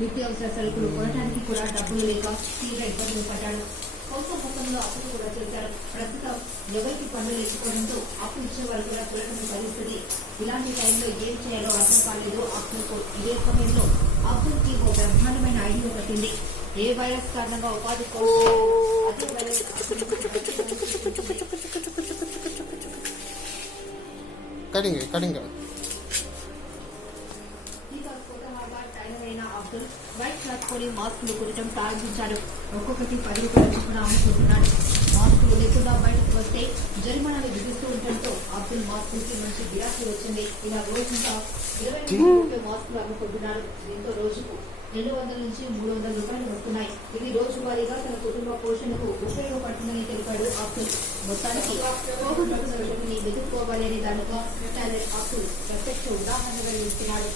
నిత్యావసర సరుకులు కొనడానికి కూడా డబ్బులు లేక తీవ్ర ఇబ్బందులు పడ్డాడు. కొంత మొత్తంలో అప్పులు కూడా చేశారు. ప్రస్తుతం ఎవరికి పనులు లేకపోవడంతో అప్పు ఇచ్చేవారు కూడా చులకన పరిస్థితి. ఇలాంటి టైంలో ఏం చేయాలో అర్థం కాలేదు అప్పులకు. ఇదే సమయంలో అప్పులకి ఓ బ్రహ్మాండమైన ఐడియా పట్టింది. ఏ వైరస్ కారణంగా ఉపాధి వైట్ క్లాత్ కొని మాస్కులు కుట్టడం ప్రారంభించాడు. ఒక్కొక్కటి 10 రూపాయల చొప్పున అమ్ముకుంటున్నాడు. మాస్కులు లేకుండా బయటకు వస్తే జరిమానాలు విధిస్తూ ఉండటంతో అబ్దుల్ మాస్కులకి మంచి గిరాకీ వచ్చింది. ఇలా రోజుగా 25 మాస్కులు అమ్ముకుంటున్నాడు. దీంతో రోజుకు 200 నుంచి 300 రూపాయలు వస్తున్నాయి. ఇది రోజువారీగా తన కుటుంబ పోషణకు ఉపయోగపడుతుందని తెలిపాడు అబ్దుల్. మొత్తానికి కోవిడ్ సమస్యని ఎదుర్కోవాలి అనే దానిగా అబ్దుల్ ప్రత్యక్ష ఉదాహరణగా నిలుస్తున్నాడు.